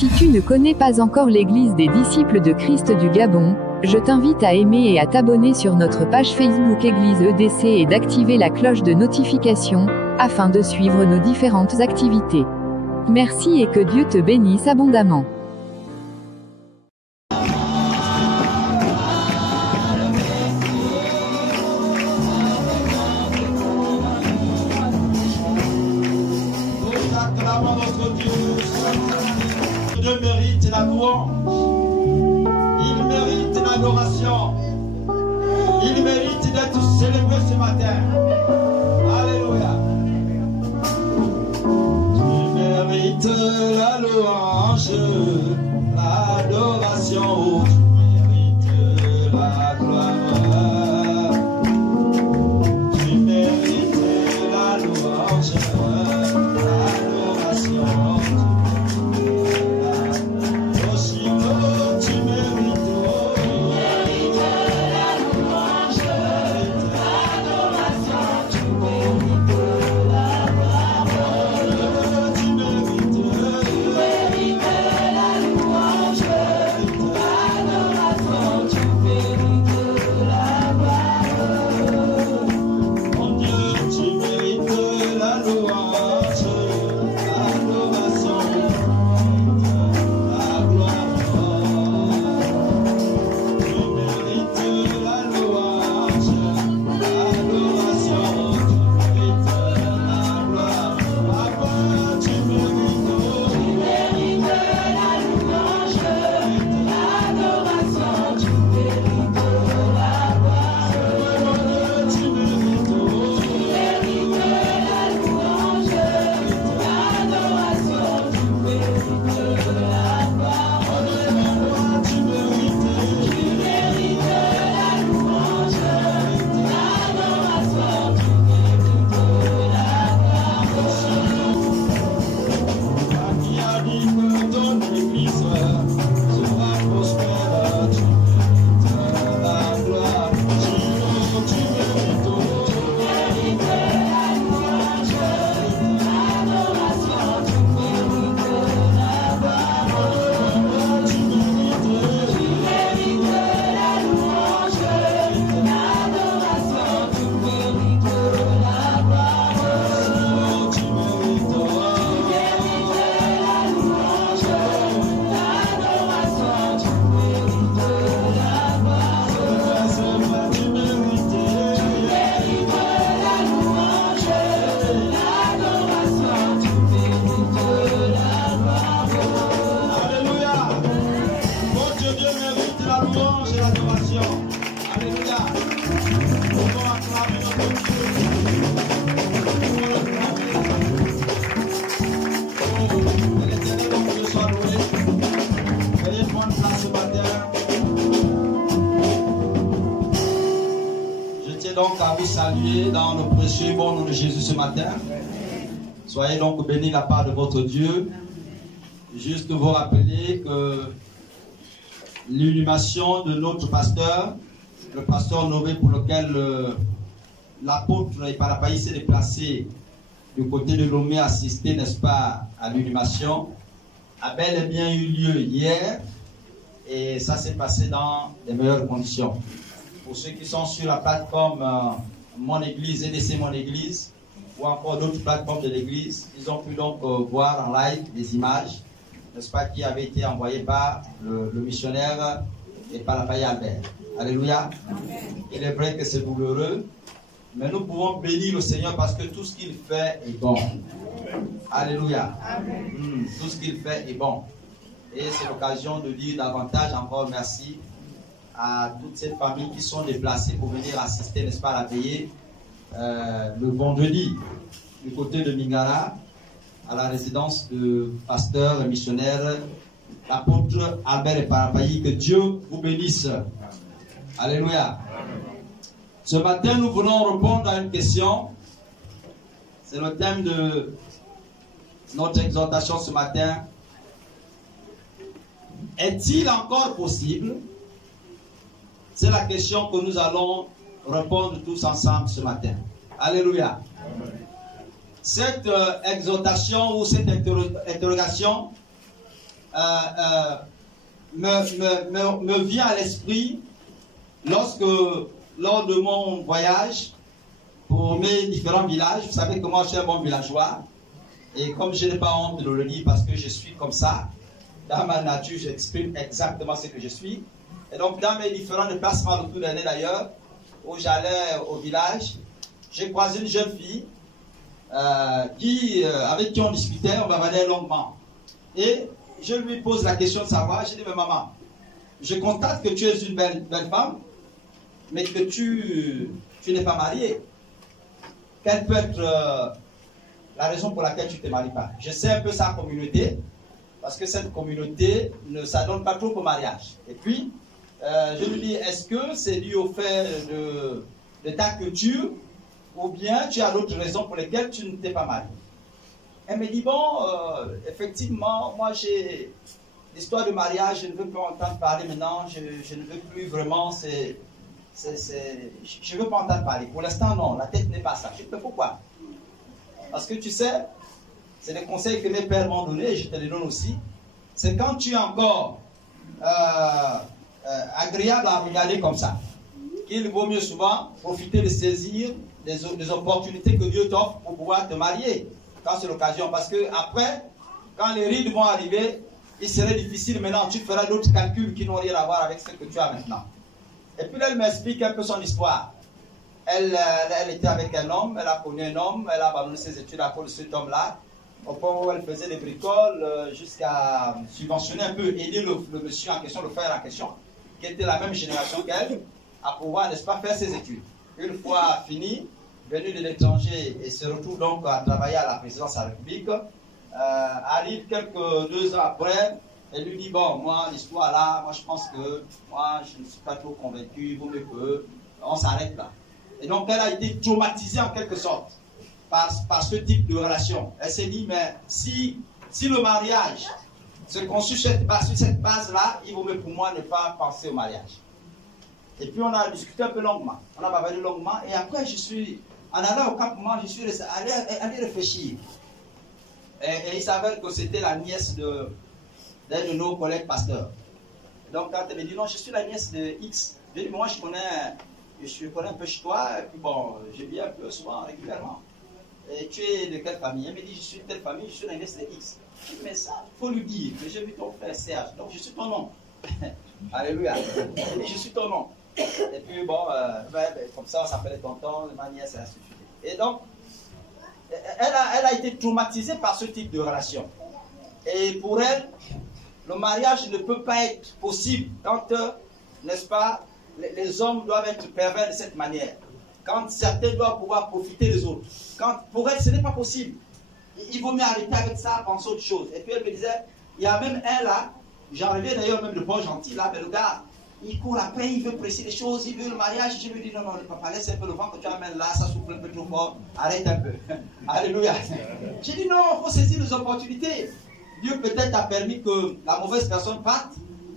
Si tu ne connais pas encore l'Église des disciples de Christ du Gabon, je t'invite à aimer et à t'abonner sur notre page Facebook Église EDC et d'activer la cloche de notification, afin de suivre nos différentes activités. Merci et que Dieu te bénisse abondamment. Dieu mérite la louange, il mérite l'adoration, il mérite d'être célébré ce matin. Alléluia. Tu mérites la louange, l'adoration, tu mérites la gloire. Tu mérites la louange, l'adoration. Donc à vous saluer dans le précieux bon nom de Jésus ce matin. Soyez donc bénis de la part de votre Dieu. Juste vous rappeler que l'inhumation de notre pasteur, le pasteur Nové pour lequel l'apôtre Epalapayi s'est déplacé du côté de Lomé, assisté, n'est-ce pas, à l'inhumation, a bel et bien eu lieu hier et ça s'est passé dans les meilleures conditions. Pour ceux qui sont sur la plateforme Mon Église, EDC Mon Église, ou encore d'autres plateformes de l'Église, ils ont pu donc voir en live des images, n'est-ce pas, qui avaient été envoyées par le missionnaire Epalapayi Albert. Alléluia. Amen. Il est vrai que c'est douloureux, mais nous pouvons bénir le Seigneur parce que tout ce qu'il fait est bon. Amen. Alléluia. Amen. Tout ce qu'il fait est bon. Et c'est l'occasion de dire davantage encore merci à toutes ces familles qui sont déplacées pour venir assister, n'est-ce pas, à la veillée le vendredi du côté de Mingara, à la résidence de pasteur et missionnaire, l'apôtre Albert Epalapayi. Que Dieu vous bénisse. Alléluia. Ce matin, nous voulons répondre à une question. C'est le thème de notre exhortation ce matin. Est-il encore possible? C'est la question que nous allons répondre tous ensemble ce matin. Alléluia. Amen. Cette exhortation ou cette interrogation me vient à l'esprit lors de mon voyage pour mes différents villages. Vous savez que moi je suis un bon villageois et comme je n'ai pas honte de le dire parce que je suis comme ça, dans ma nature j'exprime exactement ce que je suis. Et donc dans mes différents déplacements autour de l'année d'ailleurs, où j'allais au village, j'ai croisé une jeune fille avec qui on discutait, on bavardait longuement. Et je lui pose la question de savoir, je dis, mais maman, je constate que tu es une belle femme, mais que tu n'es pas mariée. Quelle peut être la raison pour laquelle tu ne te maries pas? Je sais un peu sa communauté, parce que cette communauté ne s'adonne pas trop au mariage. Et puis, je lui dis, est-ce que c'est dû au fait de ta culture, ou bien tu as d'autres raisons pour lesquelles tu ne t'es pas mariée? Elle me dit, bon, effectivement, moi j'ai l'histoire de mariage, je ne veux plus entendre parler maintenant, je ne veux plus vraiment, je ne veux pas entendre parler. Pour l'instant, non, la tête n'est pas ça. Je dis, mais pourquoi? Parce que tu sais, c'est des conseils que mes pères m'ont donnés, et je te les donne aussi. C'est quand tu es encore agréable à regarder comme ça, qu'il vaut mieux souvent profiter de saisir des opportunités que Dieu t'offre pour pouvoir te marier. Quand c'est l'occasion, parce que après, quand les rides vont arriver, il serait difficile maintenant, tu feras d'autres calculs qui n'ont rien à voir avec ce que tu as maintenant. Et puis là, elle m'explique un peu son histoire. Elle était avec un homme, elle a connu un homme, elle a abandonné ses études à cause de cet homme-là, au point où elle faisait des bricoles jusqu'à subventionner un peu, aider le monsieur en question, le frère en question, qui était la même génération qu'elle, à pouvoir, n'est-ce pas, faire ses études. Une fois fini, venu de l'étranger et se retrouve donc à travailler à la présidence de la République, arrive quelques 2 ans après, elle lui dit, bon, moi, l'histoire là, moi je pense que moi je ne suis pas trop convaincu, il vaut mieux qu'on s'arrête là. Et donc elle a été traumatisée en quelque sorte par ce type de relation. Elle s'est dit, mais si le mariage se construit sur cette base-là, il vaut mieux pour moi ne pas penser au mariage. Et puis on a discuté un peu longuement, on a bavardé longuement, et après en allant au campement, je suis allé réfléchir. Et il s'avère que c'était la nièce d'un de nos collègues pasteurs. Donc quand elle me dit, non, je suis la nièce de X, je dis, moi je connais un peu chez toi, et puis bon, je viens un peu souvent, régulièrement. Et tu es de quelle famille? Elle me dit, je suis de telle famille, je suis la nièce de X. Je dis, mais ça, il faut lui dire que j'ai vu ton frère Serge, donc je suis ton nom. Alléluia. Et je suis ton nom. Et puis bon, comme ça on s'appelait tonton, ma nièce, et ainsi de suite. Et donc, elle a été traumatisée par ce type de relation. Et pour elle, le mariage ne peut pas être possible quand, n'est-ce pas, les hommes doivent être pervers de cette manière. Quand certains doivent pouvoir profiter des autres. Pour elle, ce n'est pas possible. Il vaut mieux arrêter avec ça, penser autre chose. Et puis elle me disait, il y a même un là, j'en reviens d'ailleurs même de Paul Gentil là, mais le gars, il court après, il veut presser les choses, il veut le mariage. Je lui dis, non, papa, laisse un peu le vent que tu amènes là, ça souffle un peu trop fort, arrête un peu. Alléluia. J'ai dit, non, il faut saisir les opportunités. Dieu peut-être a permis que la mauvaise personne parte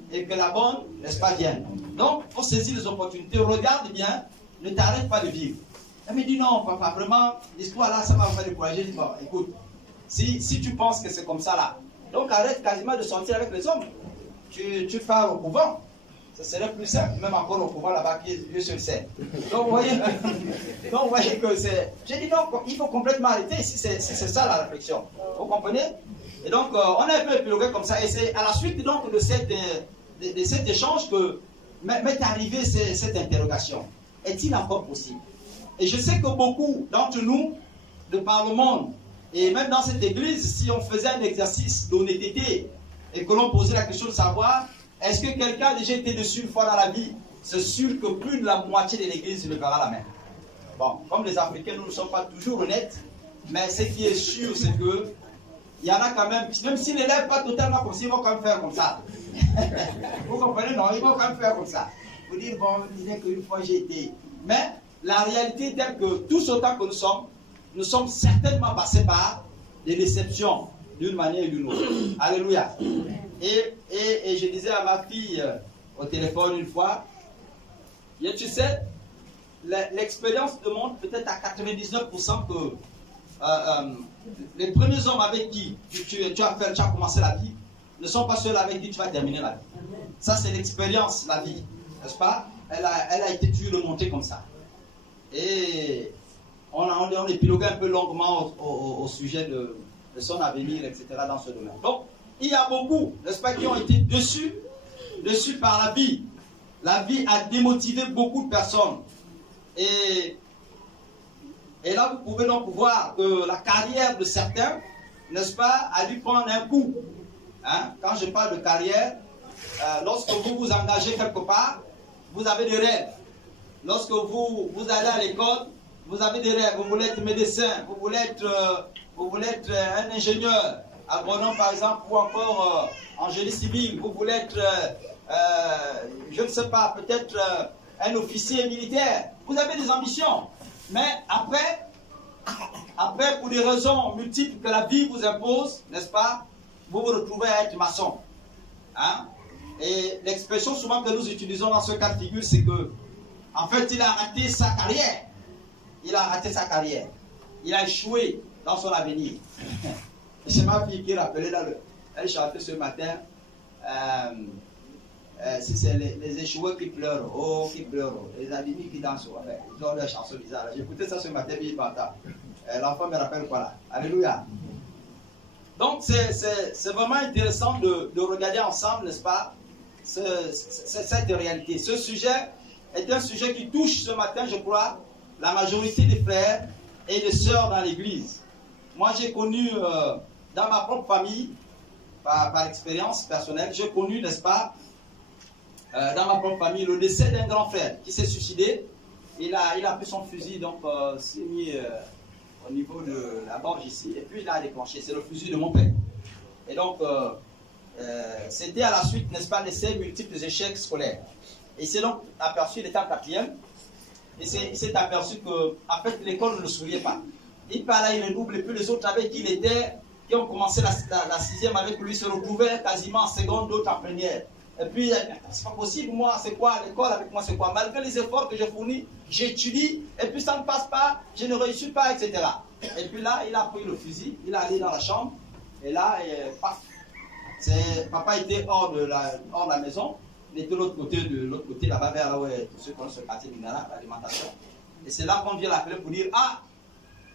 et que la bonne, n'est-ce pas, vienne. Donc, il faut saisir les opportunités. Regarde bien, ne t'arrête pas de vivre. Elle me dit, non, papa, vraiment, l'histoire là, ça m'a fait décourager. Je dis, bon, écoute, si tu penses que c'est comme ça là, donc arrête quasiment de sortir avec les hommes. Tu pars au couvent. Ce serait plus simple, même encore au couvent là-bas, Dieu seul sait. Donc, vous voyez que c'est. J'ai dit, non, il faut complètement arrêter si c'est ça la réflexion. Vous comprenez? Et donc, on a un peu épilogué comme ça. Et c'est à la suite donc de cet échange que m'est arrivée cette interrogation. Est-il encore possible? Et je sais que beaucoup d'entre nous, de par le monde, et même dans cette église, si on faisait un exercice d'honnêteté et que l'on posait la question de savoir, est-ce que quelqu'un a déjà été dessus une fois dans la vie? C'est sûr que plus de la moitié de l'église lèvera la main. Bon, comme les Africains, nous ne sommes pas toujours honnêtes, mais ce qui est sûr, c'est que il y en a quand même s'ils ne lèvent pas totalement comme ça, ils vont quand même faire comme ça. Vous comprenez? Non, ils vont quand même faire comme ça. Vous dire, bon, il n'est qu'une fois j'ai été. Mais la réalité est telle que tous autant que nous sommes certainement passés par des déceptions d'une manière ou d'une autre. Alléluia. Et je disais à ma fille au téléphone une fois, tu sais, l'expérience demande peut-être à 99% que les premiers hommes avec qui tu as commencé la vie ne sont pas ceux avec qui tu vas terminer la vie. Ça, c'est l'expérience, la vie. N'est-ce pas? Elle a été toujours montée comme ça. Et on épiloguait un peu longuement au sujet de son avenir, etc. dans ce domaine. Donc, il y a beaucoup, n'est-ce pas, qui ont été dessus par la vie. La vie a démotivé beaucoup de personnes. Et là, vous pouvez donc voir que la carrière de certains, n'est-ce pas, a dû prendre un coup. Hein? Quand je parle de carrière, lorsque vous vous engagez quelque part, vous avez des rêves. Lorsque vous allez à l'école, vous avez des rêves. Vous voulez être médecin, vous voulez être un ingénieur, agronome par exemple, ou encore en génie civil. Vous voulez être, je ne sais pas, peut-être un officier militaire. Vous avez des ambitions. Mais après, pour des raisons multiples que la vie vous impose, n'est-ce pas, vous vous retrouvez à être maçon. Hein? Et l'expression souvent que nous utilisons dans ce cas de figure, c'est que, en fait, il a raté sa carrière. Il a raté sa carrière. Il a échoué dans son avenir. C'est ma fille qui rappelait là, elle chantait ce matin, si c'est les échoués qui pleurent, oh, qui pleurent, les animés qui dansent, ouais, ils ont leur chanson bizarre. J'ai écouté ça ce matin, l'enfant me rappelle quoi là. Alléluia. Donc c'est vraiment intéressant de regarder ensemble, n'est-ce pas, cette réalité. Ce sujet est un sujet qui touche ce matin, je crois, la majorité des frères et des sœurs dans l'église. Moi, j'ai connu dans ma propre famille, par expérience personnelle, j'ai connu, n'est-ce pas, dans ma propre famille, le décès d'un grand frère qui s'est suicidé. Il a pris son fusil, donc s'est mis au niveau de la gorge ici, et puis il a déclenché. C'est le fusil de mon père. Et donc, c'était à la suite, n'est-ce pas, de ces multiples échecs scolaires. Et il s'est donc aperçu, il était en 4e, et il s'est aperçu que, en fait, l'école ne le souriait pas. Il parlait, il redouble, et puis les autres avec qui il était, qui ont commencé la 6e avec lui, se retrouvaient quasiment en seconde, d'autres en première. Et puis, c'est pas possible, moi, c'est quoi l'école avec moi, c'est quoi? Malgré les efforts que j'ai fournis, j'étudie, et puis ça ne passe pas, je ne réussis pas, etc. Et puis là, il a pris le fusil, il est allé dans la chambre, et là, paf. Papa était hors de la maison, il était de l'autre côté, là-bas, vers là où ceux qui connaissent ce quartier du Nara, l'alimentation. Et c'est là qu'on vient l'appeler pour dire, ah,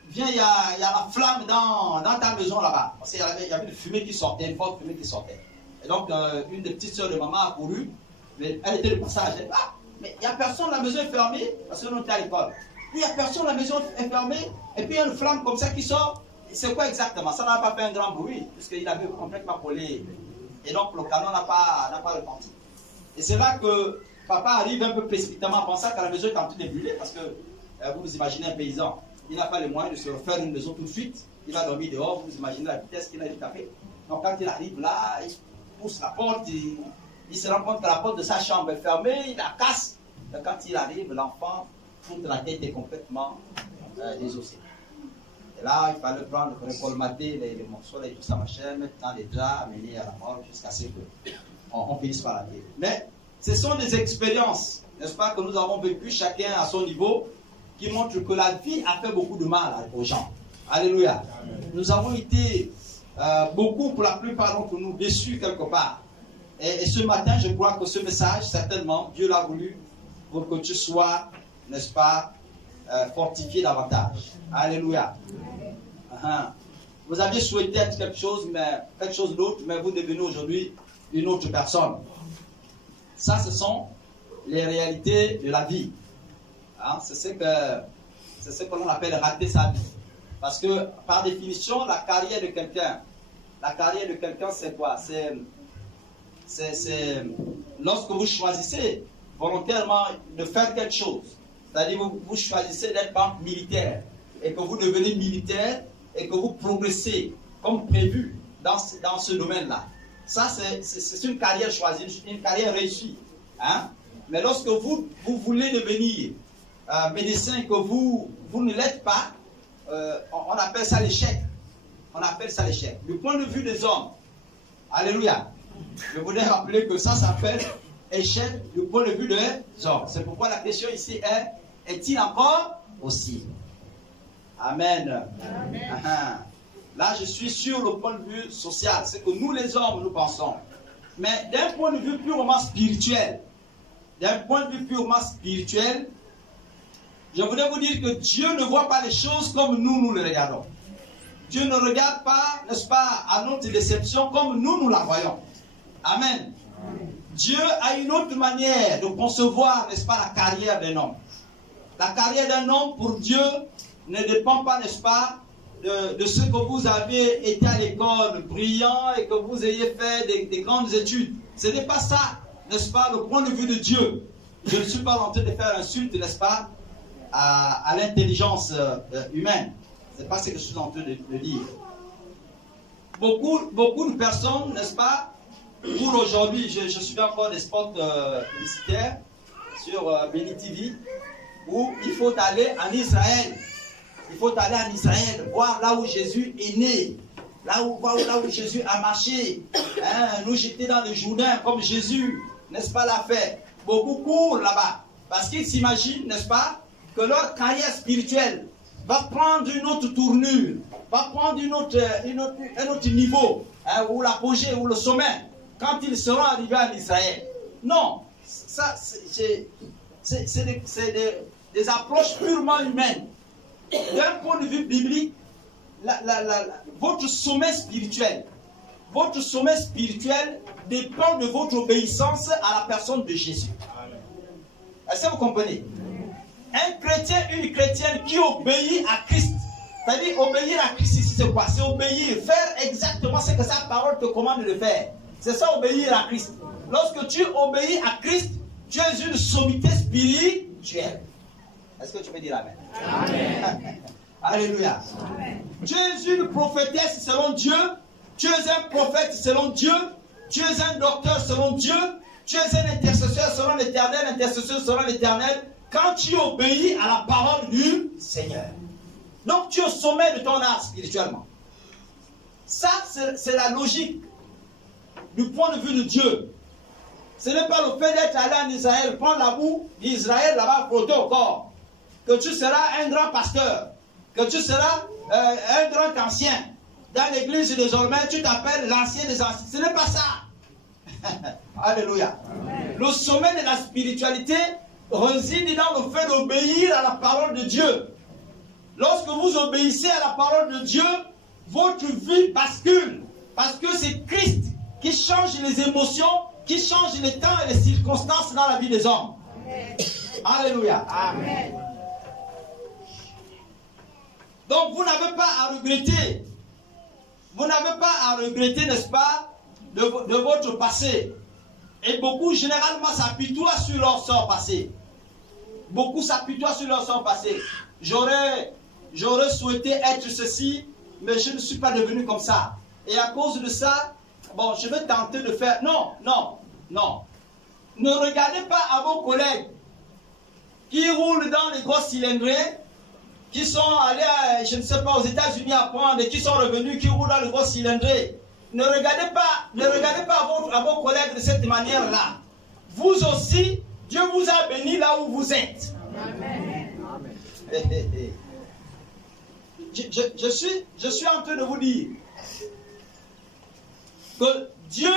viens, il y a la flamme dans ta maison là-bas. Parce qu'il y avait une fumée qui sortait, une forte fumée qui sortait. Et donc, une des petites sœurs de maman a couru, mais elle était de passage. Elle dit, ah, mais il n'y a personne, la maison est fermée, parce que nous était à l'école. Il n'y a personne, la maison est fermée, et puis il y a une flamme comme ça qui sort. C'est quoi exactement? Ça n'a pas fait un grand bruit, puisqu'il avait complètement collé. Et donc, le canon n'a pas retenti. Et c'est là que papa arrive un peu précipitamment, pensant que la maison est en train de brûler, parce que vous imaginez un paysan, il n'a pas les moyens de se refaire une maison tout de suite. Il a dormi dehors, vous imaginez la vitesse qu'il a dû taper. Donc, quand il arrive là, il pousse la porte, il se rend compte que la porte de sa chambre est fermée, il la casse. Et quand il arrive, l'enfant, toute la tête est complètement désossée. Et là, il fallait prendre, recolmater les morceaux et tout ça, machin, mettre dans les draps, amener à la mort jusqu'à ce qu'on finisse par la vie. Mais ce sont des expériences, n'est-ce pas, que nous avons vécues chacun à son niveau, qui montrent que la vie a fait beaucoup de mal aux gens. Alléluia. Amen. Nous avons été beaucoup, pour la plupart d'entre nous, déçus quelque part. Et ce matin, je crois que ce message, certainement, Dieu l'a voulu pour que tu sois, n'est-ce pas, fortifié davantage. Alléluia. Vous aviez souhaité être quelque chose d'autre, mais vous devenez aujourd'hui une autre personne. Ça, ce sont les réalités de la vie. Hein? C'est ce que l'on appelle rater sa vie. Parce que, par définition, la carrière de quelqu'un, c'est quoi? C'est lorsque vous choisissez volontairement de faire quelque chose. C'est-à-dire vous choisissez d'être militaire et que vous devenez militaire et que vous progressez comme prévu dans ce domaine-là. Ça, c'est une carrière choisie, une carrière réussie. Hein? Mais lorsque vous voulez devenir médecin et que vous ne l'êtes pas, on appelle ça l'échec. On appelle ça l'échec. Du point de vue des hommes, alléluia, je voudrais rappeler que ça s'appelle échec du point de vue des hommes. C'est pourquoi la question ici est-il encore possible? Amen. Amen. Là, je suis sur le point de vue social, c'est que nous les hommes, nous pensons. Mais d'un point de vue purement spirituel, je voudrais vous dire que Dieu ne voit pas les choses comme nous les regardons. Dieu ne regarde pas, n'est-ce pas, à notre déception comme nous la voyons. Amen. Dieu a une autre manière de concevoir, n'est-ce pas, la carrière d'un homme. La carrière d'un homme, pour Dieu, ne dépend pas, n'est-ce pas, de ce que vous avez été à l'école brillant et que vous ayez fait des grandes études. Ce n'est pas ça, n'est-ce pas, le point de vue de Dieu. Je ne suis pas en train de faire insulte, n'est-ce pas, à l'intelligence humaine. Ce n'est pas ce que je suis en train de dire. Beaucoup de personnes, n'est-ce pas, pour aujourd'hui, je suis encore des spots publicitaires sur Béni TV, où il faut aller en Israël. Il faut aller en Israël, voir là où Jésus est né, là où Jésus a marché, hein, nous jeter dans le Jourdain comme Jésus, n'est-ce pas, l'a fait. Beaucoup courent là-bas, parce qu'ils s'imaginent, n'est-ce pas, que leur carrière spirituelle va prendre une autre tournure, va prendre un autre niveau, hein, ou l'apogée, ou le sommet, quand ils seront arrivés en Israël. Non, ça c'est des approches purement humaines. D'un point de vue biblique, votre sommet spirituel dépend de votre obéissance à la personne de Jésus. Est-ce que vous comprenez? Un chrétien, une chrétienne qui obéit à Christ, c'est-à-dire obéir à Christ ici, c'est quoi? C'est obéir, faire exactement ce que sa parole te commande de faire. C'est ça, obéir à Christ. Lorsque tu obéis à Christ, tu es une sommité spirituelle. Est-ce que tu peux dire Amen? Amen. Alléluia. Amen. Tu es une prophétesse selon Dieu. Tu es un prophète selon Dieu. Tu es un docteur selon Dieu. Tu es un intercesseur selon l'Éternel. Quand tu obéis à la parole du Seigneur. Donc tu es au sommet de ton art spirituellement. Ça, c'est la logique du point de vue de Dieu. Ce n'est pas le fait d'être allé en Israël, prendre la boue d'Israël là-bas, frotter au corps. Que tu seras un grand pasteur, que tu seras un grand ancien. Dans l'église désormais, tu t'appelles l'ancien des anciens. Ce n'est pas ça. Alléluia. Amen. Le sommet de la spiritualité réside dans le fait d'obéir à la parole de Dieu. Lorsque vous obéissez à la parole de Dieu, votre vie bascule. Parce que c'est Christ qui change les émotions, qui change les temps et les circonstances dans la vie des hommes. Amen. Alléluia. Amen. Donc vous n'avez pas à regretter. Vous n'avez pas à regretter, n'est-ce pas, de votre passé. Et beaucoup, généralement, s'apitoient sur leur sort passé. Beaucoup s'apitoient sur leur sort passé. J'aurais souhaité être ceci, mais je ne suis pas devenu comme ça. Et à cause de ça, bon, je vais tenter de faire... Non. Ne regardez pas à vos collègues qui roulent dans les grosses cylindrées, qui sont allés, je ne sais pas, aux États-Unis apprendre et qui sont revenus, qui roulent dans le gros cylindré. Ne regardez pas à vos collègues de cette manière-là. Vous aussi, Dieu vous a béni là où vous êtes. Amen. Je suis en train de vous dire que Dieu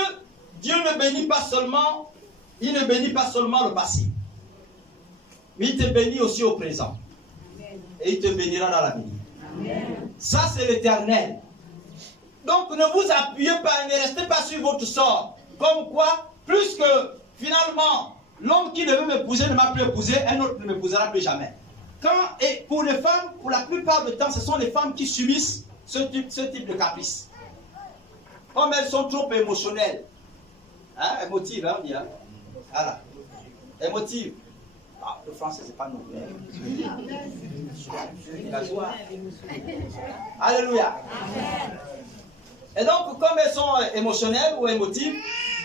ne bénit pas seulement, il ne bénit pas seulement le passé, mais il te bénit aussi au présent. Et il te bénira dans l'avenir. Ça, c'est l'Éternel. Donc, ne vous appuyez pas, ne restez pas sur votre sort. Comme quoi, plus que finalement, l'homme qui devait m'épouser ne m'a plus épousé, un autre ne m'épousera plus jamais. Et pour les femmes, pour la plupart du temps, ce sont les femmes qui subissent ce type de caprice. Comme elles sont trop émotionnelles. Hein, émotives, hein, on dit. Hein? Voilà. Émotives. Ah, le français, c'est pas nous. La joie. Alléluia. Amen. Et donc, comme elles sont émotionnelles ou émotives,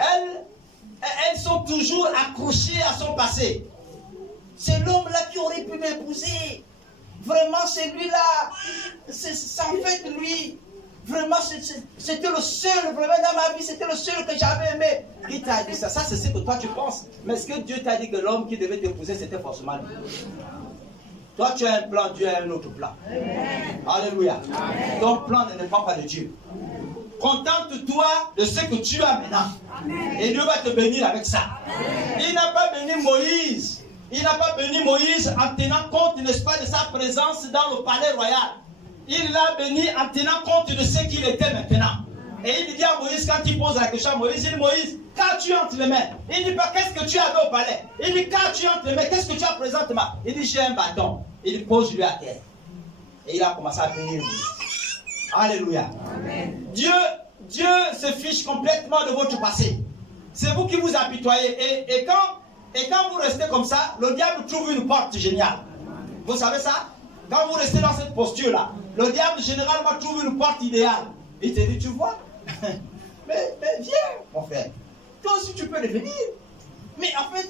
elles sont toujours accrochées à son passé. C'est l'homme-là qui aurait pu m'épouser. Vraiment, c'est lui-là. C'est en fait lui. Vraiment, c'était le seul, vraiment dans ma vie, c'était le seul que j'avais aimé. Qui t'a dit ça? Ça, c'est ce que toi tu penses. Mais est-ce que Dieu t'a dit que l'homme qui devait t'épouser, c'était forcément lui? Toi, tu as un plan, Dieu a un autre plan. Amen. Alléluia. Amen. Ton plan ne dépend pas de Dieu. Contente-toi de ce que tu as maintenant. Amen. Et Dieu va te bénir avec ça. Amen. Il n'a pas béni Moïse. Il n'a pas béni Moïse en tenant compte, n'est-ce pas, de sa présence dans le palais royal. Il l'a béni en tenant compte de ce qu'il était maintenant. Et il dit à Moïse, quand il pose la question à Moïse, il dit, Moïse, quand tu entres les mains, il dit pas qu'est-ce que tu avais au palais. Il dit, quand tu entres les mains, qu'est-ce que tu as présentement? Il dit, j'ai un bâton. Il pose lui à terre. Et il a commencé à bénir Moïse. Alléluia. Amen. Dieu se fiche complètement de votre passé. C'est vous qui vous apitoyez. Et quand vous restez comme ça, le diable trouve une porte géniale. Vous savez ça? Quand vous restez dans cette posture-là, le diable généralement trouve une porte idéale. Il te dit, tu vois, mais viens, mon frère. Toi aussi, tu peux devenir. Mais en fait,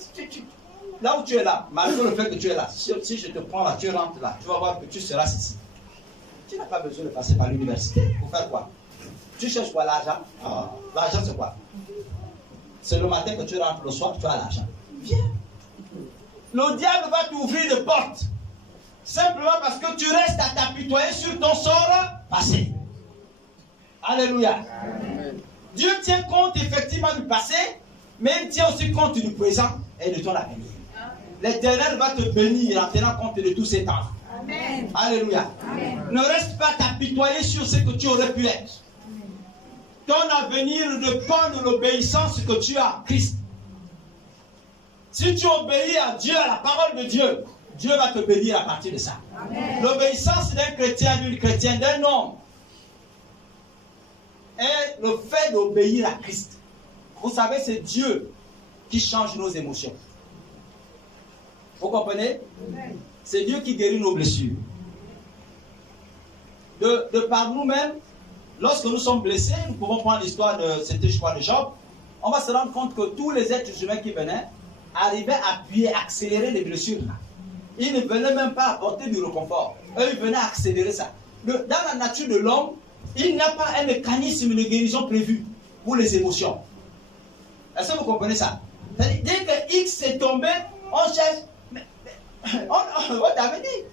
là où tu es là, malgré le fait que tu es là, si je te prends là, tu rentres là, tu vas voir que tu seras ici. Tu n'as pas besoin de passer par l'université. Pour faire quoi? Tu cherches quoi? L'argent? L'argent, c'est quoi? C'est le matin que tu rentres, le soir, tu as l'argent. Viens. Le diable va t'ouvrir des portes. Simplement parce que tu restes à t'apitoyer sur ton sort passé. Alléluia. Amen. Dieu tient compte effectivement du passé, mais il tient aussi compte du présent et de ton avenir. L'Éternel va te bénir en tenant compte de tous ces temps. Amen. Alléluia. Amen. Ne reste pas t'apitoyer sur ce que tu aurais pu être. Ton avenir dépend de l'obéissance que tu as à Christ. Si tu obéis à Dieu, à la parole de Dieu, Dieu va te bénir à partir de ça. L'obéissance d'un chrétien, d'une chrétienne, d'un homme, est le fait d'obéir à Christ. Vous savez, c'est Dieu qui change nos émotions. Vous comprenez? C'est Dieu qui guérit nos blessures. De par nous-mêmes, lorsque nous sommes blessés, nous pouvons prendre l'histoire de, c'était je crois de Job, on va se rendre compte que tous les êtres humains qui venaient arrivaient à appuyer, accélérer les blessures. Ils ne venaient même pas apporter du réconfort. Eux, ils venaient accélérer ça. Dans la nature de l'homme, il n'y a pas un mécanisme de guérison prévu pour les émotions. Est-ce que vous comprenez ça? C'est-à-dire, dès que X est tombé, on cherche. On t'avait dit.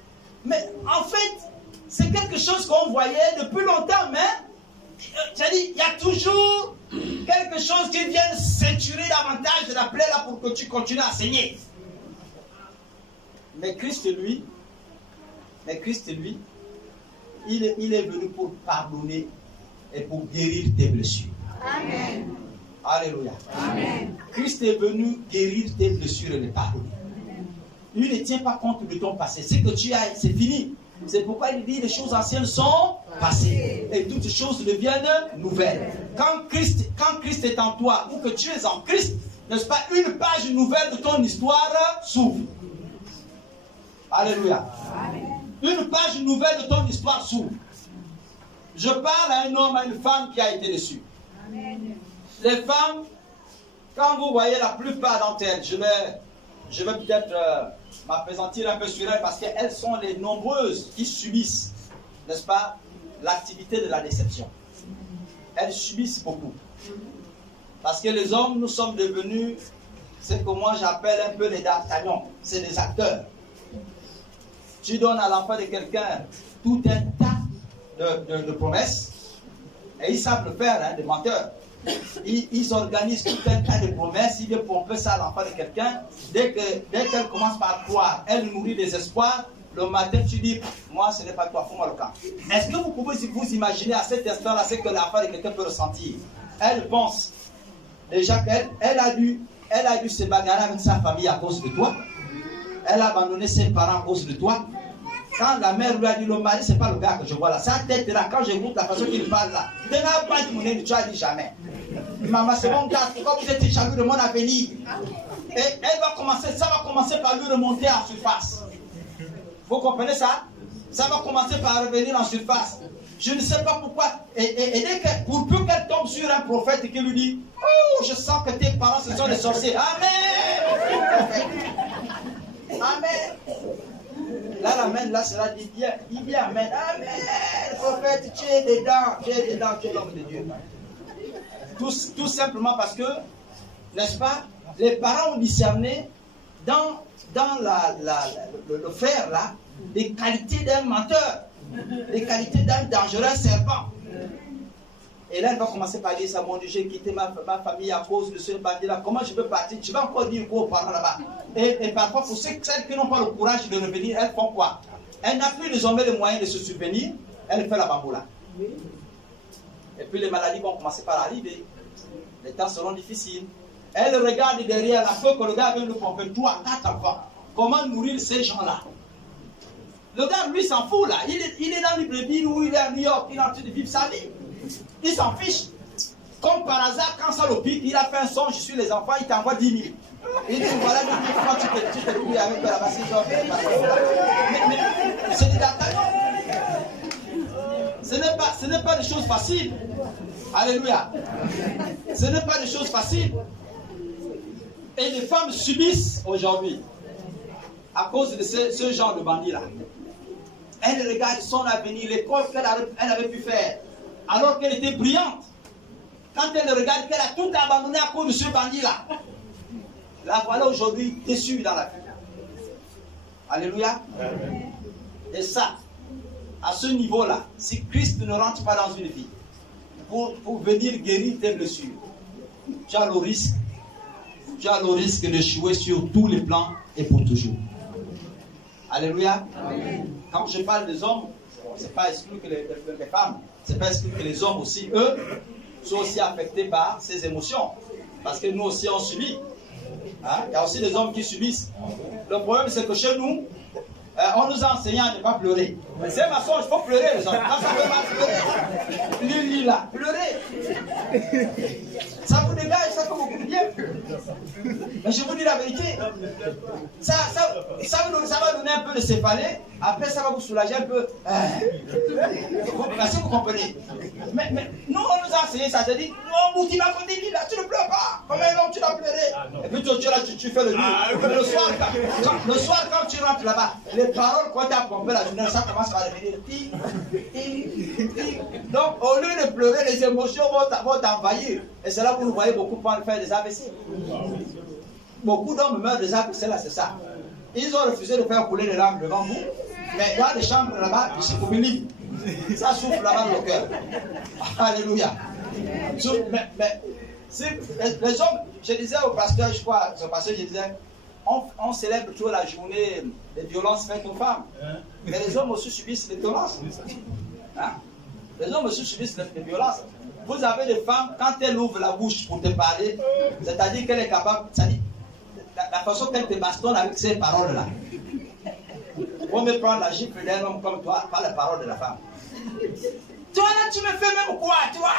Mais en fait, c'est quelque chose qu'on voyait depuis longtemps, mais c'est-à-dire, il y a toujours quelque chose qui vient ceinturer davantage de la plaie là pour que tu continues à saigner. Mais Christ, lui, il est venu pour pardonner et pour guérir tes blessures. Amen. Alléluia. Amen. Christ est venu guérir tes blessures et les pardonner. Il ne tient pas compte de ton passé. Ce que tu as, c'est fini. C'est pourquoi il dit les choses anciennes sont passées et toutes choses deviennent nouvelles. Quand Christ est en toi ou que tu es en Christ, n'est-ce pas, une page nouvelle de ton histoire s'ouvre. Alléluia. Amen. Une page nouvelle de ton histoire s'ouvre. Je parle à un homme, à une femme qui a été déçue. Amen. Les femmes, quand vous voyez la plupart d'entre elles, je vais peut-être m'appesantir un peu sur elles parce qu'elles sont les nombreuses qui subissent, n'est-ce pas, l'activité de la déception. Elles subissent beaucoup. Parce que les hommes, nous sommes devenus ce que moi j'appelle un peu les d'Artagnan. C'est des acteurs. Tu donnes à l'enfant de quelqu'un tout un tas de promesses et ils savent le faire, hein, des menteurs. Ils organisent tout un tas de promesses, ils veulent pomper ça à l'enfant de quelqu'un. Dès qu'elle commence par croire, elle nourrit des espoirs. Le matin, tu dis, moi ce n'est pas toi, fous-moi le camp. Est-ce que vous pouvez vous imaginer à cet instant-là ce que l'enfant de quelqu'un peut ressentir? Elle pense déjà qu'elle a dû se bagarrer avec sa famille à cause de toi. Elle a abandonné ses parents à cause de toi. Quand la mère lui a dit, le mari, c'est pas le gars que je vois là. Sa tête là, quand j'écoute la façon qu'il parle là, tu n'as pas dit mon nez, tu as dit jamais. Maman, c'est mon gars, pourquoi vous êtes jaloux de mon avenir? Et ça va commencer par lui remonter en surface. Vous comprenez ça? Ça va commencer par revenir en surface. Je ne sais pas pourquoi. Et pour peu qu'elle tombe sur un prophète qui lui dit, oh, je sens que tes parents ce sont des sorciers. Amen. Amen. Là, l'amen, là, cela dit bien. Il dit amen. Amen. Prophète, tu es dedans, tu es l'homme de Dieu. Tout simplement parce que, n'est-ce pas, les parents ont discerné le fer là, les qualités d'un menteur, les qualités d'un dangereux serpent. Et là, elle va commencer par dire ça, mon Dieu, j'ai quitté ma famille à cause de ce bandit-là. Comment je peux partir? Je vais encore dire quoi aux parents là-bas. Et parfois, pour celles qui n'ont pas le courage de revenir, elles font quoi? Elle n'a plus désormais les moyens de se souvenir. Elle fait la bamboula. Et puis les maladies vont commencer par arriver. Les temps seront difficiles. Elle regarde derrière la feu que le gars vient nous pomper 3, 4 enfants. Comment nourrir ces gens-là? Le gars, lui, s'en fout là. Il est dans Libreville ou il est à New York. Il est en train de vivre sa vie. Il s'en fiche. Comme par hasard, quand ça le pique, il a fait un songe sur les enfants, il t'envoie 10 000. Il dit voilà 10 000 francs, tu te débrouilles avec la bassine. Mais c'est des d'argent. Ce n'est pas des choses faciles. Alléluia. Ce n'est pas des choses faciles. Et les femmes subissent aujourd'hui à cause de ce genre de bandits-là. Elle regarde son avenir, l'école qu'elle avait pu faire, alors qu'elle était brillante. Quand elle regarde qu'elle a tout abandonné à cause de ce bandit-là, la voilà aujourd'hui déçue dans la vie. Alléluia. Et ça, à ce niveau-là, si Christ ne rentre pas dans une vie pour venir guérir tes blessures, tu as le risque d'échouer sur tous les plans et pour toujours. Alléluia. Quand je parle des hommes, ce n'est pas exclu que les femmes, ce n'est pas exclu que les hommes aussi, eux, sont aussi affectés par ces émotions. Parce que nous aussi, on subit. Hein? Il y a aussi des hommes qui subissent. Le problème, c'est que chez nous, on nous a enseigné à ne pas pleurer. C'est ma soeur, il faut pleurer, les hommes. Quand ça fait mal, pleurer. Lui, là, pleurer. Ça vous dégage, ça fait beaucoup de bien. Mais je vous dis la vérité. Ça va donner un peu de céphalée. Après, ça va vous soulager un peu. Est-ce que vous comprenez? Mais nous, on nous a enseigné ça. C'est-à-dire, non, Bouti va me dire, là, tu ne pleures pas. Comme un homme, tu dois pleurer. Et puis, tu fais le dur. Le soir, quand tu rentres là-bas, les paroles qu'on t'a pompé la journée, ça commence à devenir ti. Donc, au lieu de pleurer, les émotions vont t'envahir. Et c'est là que vous voyez beaucoup faire des AVC. Beaucoup d'hommes meurent des AVC, là, c'est ça. Ils ont refusé de faire couler les larmes devant vous, mais dans les chambres là-bas, c'est comme libre. Ça souffle là-bas dans le cœur. Alléluia. Mais les hommes, je disais au pasteur, je crois, ce pasteur, je disais, on célèbre toujours la journée des violences faites aux femmes. Mais les hommes aussi subissent des violences. Hein? Les hommes aussi subissent des violences. Vous avez des femmes, quand elles ouvrent la bouche pour te parler, c'est-à-dire qu'elle est capable, c'est-à-dire la façon qu'elle te bastonne avec ces paroles-là. On me prendre la gifle d'un homme comme toi par les paroles de la femme. Toi là, tu me fais même quoi, toi?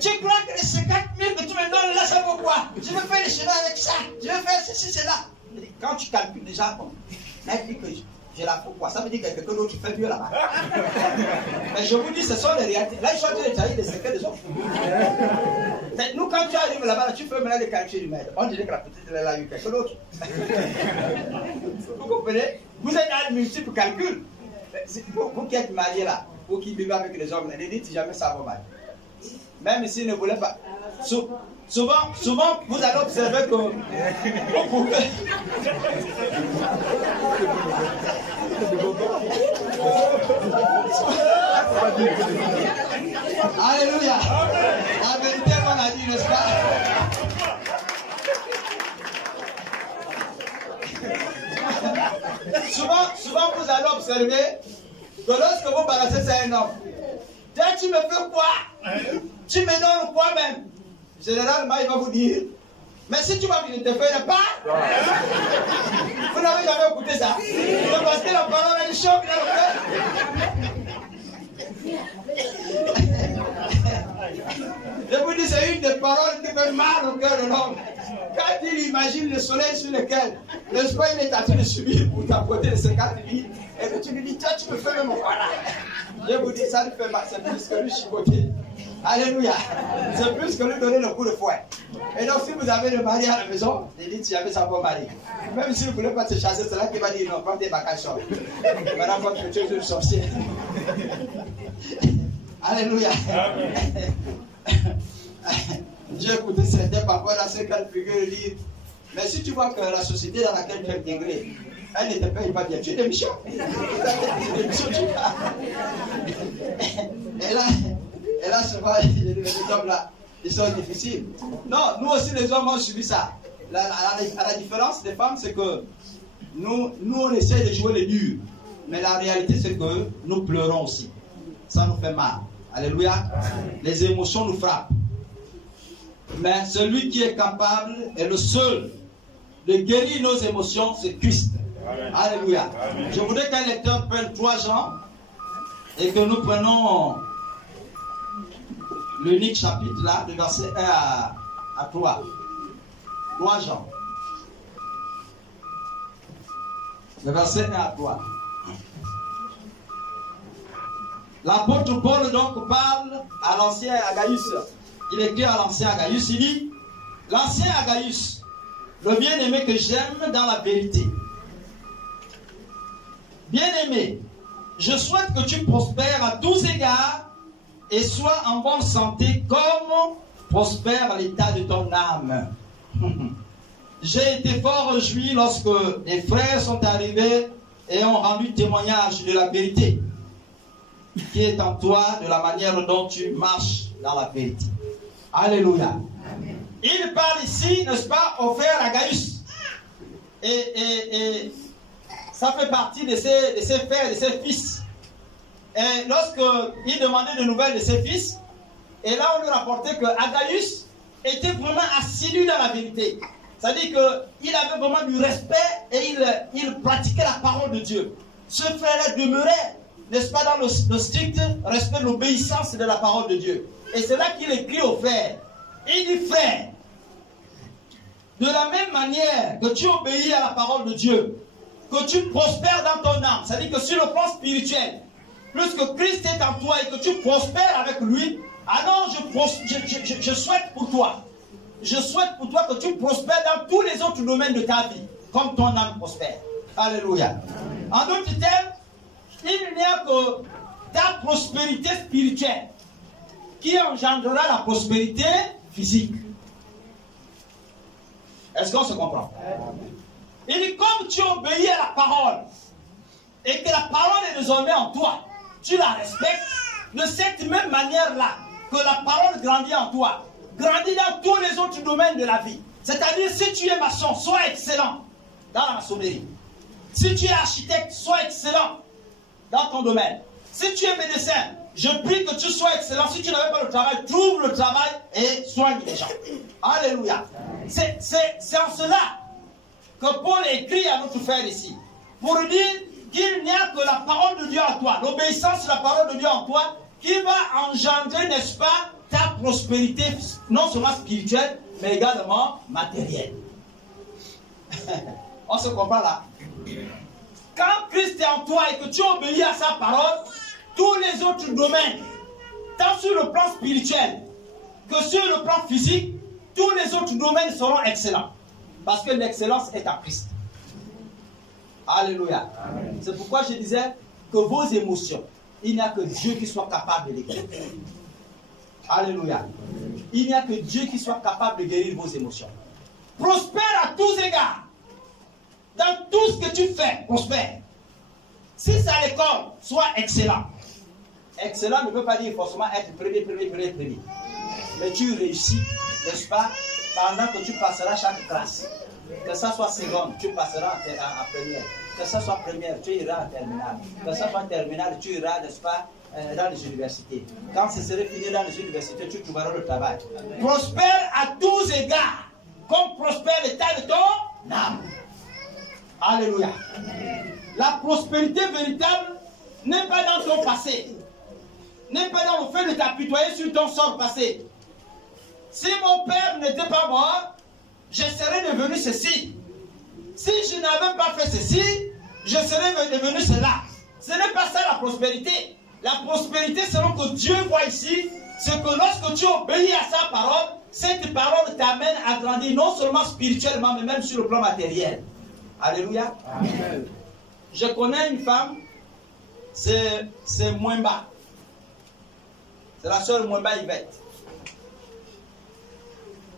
Tu crois que les 50 000 que tu me donnes là, ça vaut quoi? Je me fais les cheveux avec ça, je vais faire ceci, cela. Quand tu calcules déjà, elle dit que j'ai la faute quoi, ça veut dire que quelqu'un d'autre fait mieux là-bas. Mais je vous dis, ce sont les réalités. Là, ils sont en train de tailler les secrets des autres. Nous, quand tu arrives là-bas, tu fais maintenant les calculs du maître. On dirait que la petite, elle a eu quelqu'un d'autre. Vous comprenez? Vous êtes dans le multiple calcul. Vous qui êtes mariés là, vous qui vivez avec les hommes, ne dites jamais ça va mal. Même s'ils ne voulaient pas. Souvent, vous allez observer que vous pouvez. Alléluia. La vérité, on a dit, n'est-ce pas? Souvent, vous allez observer que lorsque vous balancez, c'est un homme. Toi, tu me fais quoi? Tu me donnes quoi même? Généralement, il va vous dire, mais si tu vas me te faire pas, vous n'avez jamais écouté ça. C'est parce que la parole a du choc dans le cœur. Je vous dis, c'est une des paroles qui fait mal au cœur de l'homme. Quand il imagine le soleil sur lequel l'espoir il est en train de subir pour t'apporter les 50 000, et que tu lui dis, tiens, tu me fais même voilà. Je vous dis, ça lui fait mal, c'est plus que lui chicoter. Alléluia. C'est plus que lui donner le coup de fouet. Et donc, si vous avez le mari à la maison, il dit, tu avais ça bon mari. Même si vous ne voulez pas te chasser, c'est là qu'il va dire, non, prends tes vacances. Maintenant, quand tu es une sorcière. Alléluia. J'ai écouté certains parfois dans ce cas de figure dire, Mais si tu vois que la société dans laquelle tu es intégré, elle ne te paye pas bien, tu démissionnes. Et là, souvent, les hommes là, ils sont difficiles. Non, nous aussi les hommes ont subi ça. À la différence des femmes, c'est que nous on essaie de jouer les durs. Mais la réalité, c'est que nous pleurons aussi. Ça nous fait mal. Alléluia. Les émotions nous frappent. Mais celui qui est capable est le seul de guérir nos émotions, c'est Christ. Amen. Alléluia. Amen. Je voudrais qu'un lecteur prenne 3 Jean et que nous prenons l'unique chapitre là, de verset 1 à 3. 3 Jean. Le verset 1 à 3. L'apôtre Paul donc parle à l'ancien Agaius. Il écrit à l'ancien Agaius, il dit, l'ancien Agaius, le bien-aimé que j'aime dans la vérité. Bien-aimé, je souhaite que tu prospères à tous égards et sois en bonne santé comme prospère l'état de ton âme. J'ai été fort réjoui lorsque les frères sont arrivés et ont rendu témoignage de la vérité qui est en toi, de la manière dont tu marches dans la vérité. Alléluia. Amen. Il parle ici, n'est-ce pas, au frère Agaius. Et ça fait partie de ses frères, de ses fils. Et lorsqu'il demandait des nouvelles de ses fils, et là on lui rapportait que Agaius était vraiment assidu dans la vérité. C'est-à-dire qu'il avait vraiment du respect et il pratiquait la parole de Dieu. Ce frère-là demeurait, n'est-ce pas, dans le strict respect de l'obéissance de la parole de Dieu. Et c'est là qu'il écrit au frère. Il dit, frère, de la même manière que tu obéis à la parole de Dieu, que tu prospères dans ton âme, c'est-à-dire que sur le plan spirituel, plus que Christ est en toi et que tu prospères avec lui, alors je souhaite pour toi. Je souhaite pour toi que tu prospères dans tous les autres domaines de ta vie, comme ton âme prospère. Alléluia. En d'autres termes, il n'y a que ta prospérité spirituelle qui engendrera la prospérité physique. Est-ce qu'on se comprend? Il dit, comme tu obéis à la parole et que la parole est désormais en toi, tu la respectes, de cette même manière-là que la parole grandit en toi, grandit dans tous les autres domaines de la vie. C'est-à-dire, si tu es maçon, sois excellent dans la maçonnerie. Si tu es architecte, sois excellent dans ton domaine. Si tu es médecin, je prie que tu sois excellent. Si tu n'avais pas le travail, trouve le travail et soigne les gens. Alléluia. C'est en cela que Paul écrit à notre frère ici, pour dire qu'il n'y a que la parole de Dieu en toi, l'obéissance de la parole de Dieu en toi, qui va engendrer, n'est-ce pas, ta prospérité, non seulement spirituelle, mais également matérielle. On se comprend là. Quand Christ est en toi et que tu obéis à sa parole, tous les autres domaines, tant sur le plan spirituel que sur le plan physique, tous les autres domaines seront excellents. Parce que l'excellence est en Christ. Alléluia. C'est pourquoi je disais que vos émotions, il n'y a que Dieu qui soit capable de les guérir. Alléluia. Il n'y a que Dieu qui soit capable de guérir vos émotions. Prospère à tous égards. Dans tout ce que tu fais, prospère. Si c'est à l'école, sois excellent. Excellent ne veut pas dire forcément être premier. Mais tu réussis, n'est-ce pas, pendant que tu passeras chaque classe. Que ça soit seconde, tu passeras en première. Que ça soit première, tu iras en terminale. Que ça soit en terminale, tu iras, n'est-ce pas, dans les universités. Quand ce serait fini dans les universités, tu trouveras le travail. Prospère à tous égards, comme prospère l'état de ton âme. Alléluia. La prospérité véritable n'est pas dans ton passé, n'est pas dans le fait de t'apitoyer sur ton sort passé. Si mon père n'était pas mort, je serais devenu ceci. Si je n'avais pas fait ceci, je serais devenu cela. Ce n'est pas ça la prospérité. La prospérité, selon que Dieu voit ici, c'est que lorsque tu obéis à sa parole, cette parole t'amène à grandir non seulement spirituellement, mais même sur le plan matériel. Alléluia. Amen. Je connais une femme, c'est Mwemba. C'est la sœur Mwemba Yvette.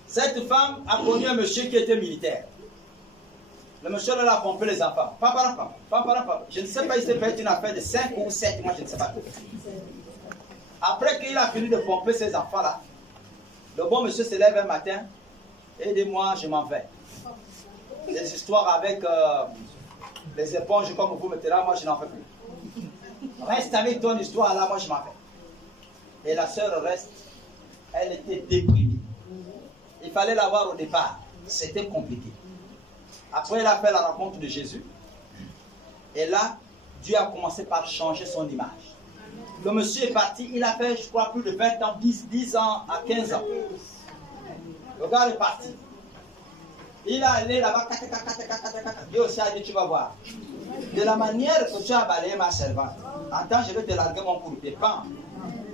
Cette femme a connu un monsieur qui était militaire. Le monsieur là a pompé les enfants. Papa. Je ne sais pas, il s'est fait une affaire de 5 ou 7 mois, je ne sais pas. Après qu'il a fini de pomper ces enfants-là, le bon monsieur se lève un matin, aidez-moi, je m'en vais. Les histoires avec les éponges comme vous mettez là, moi je n'en fais plus. Reste avec ton histoire là, moi je m'en vais. Et la sœur reste, elle était déprimée. Il fallait la voir au départ, c'était compliqué. Après, elle a fait la rencontre de Jésus. Et là, Dieu a commencé par changer son image. Le monsieur est parti, il a fait, je crois, plus de 20 ans, 10 ans à 15 ans. Le gars est parti. Il est allé là-bas, Dieu aussi a dit, tu vas voir. De la manière que tu as balayé ma servante, en temps, je vais te larguer mon coup de pied.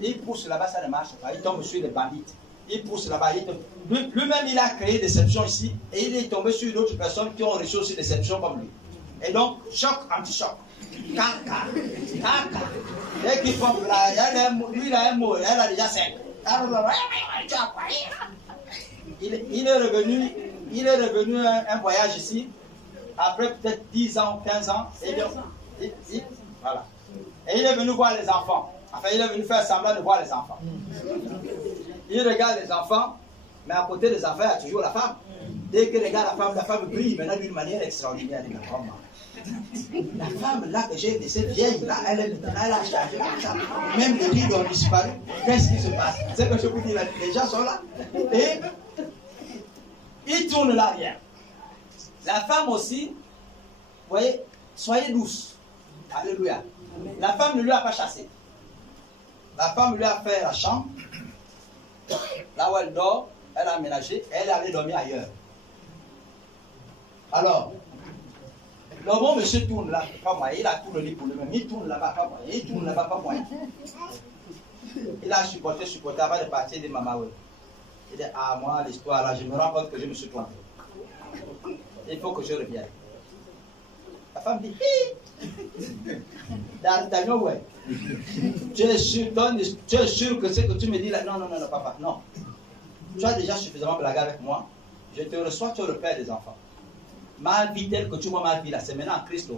Il pousse là-bas, ça ne marche pas. Il tombe sur les bandits. Il pousse là-bas. Lui-même, il a créé déception ici. Et il est tombé sur d'autres personnes qui ont reçu aussi déception comme lui. Et donc, choc, anti-choc. Caca. Dès qu'il pompe là, lui, il a un mot. Elle a déjà 5. Il est revenu un voyage ici. Après peut-être 10 ans, 15 ans. Voilà. Et il est venu voir les enfants. Enfin, il est venu faire semblant de voir les enfants. Il regarde les enfants, mais à côté des enfants, il y a toujours la femme. Dès qu'il regarde la femme brille maintenant d'une manière extraordinaire. La femme là que j'ai laissée vieille, là, elle a changé. Même les rides ont disparu. Qu'est-ce qui se passe? C'est que je vous dis, les gens sont là. Et ils tournent l'arrière. La femme aussi, vous voyez, soyez douce. Alléluia. La femme ne lui a pas chassé. La femme lui a fait la chambre. Là où elle dort, elle a aménagé, elle est allée dormir ailleurs. Alors, le bon monsieur tourne là, pas moi, il a tout le lit pour lui-même, il tourne là-bas, pas moi, il tourne là-bas, pas moi. Il a supporté avant de partir, il dit, maman, oui. Il dit, ah, moi, l'histoire là, je me rends compte que je me suis trompé. Il faut que je revienne. La femme dit, hi! D'Artagnan, ouais. Tu es sûr que ce que tu me dis là? Non, papa, non. Tu as déjà suffisamment blagué avec moi. Je te reçois, tu es le père des enfants. Ma vie telle que tu vois ma vie là, c'est maintenant en Christ.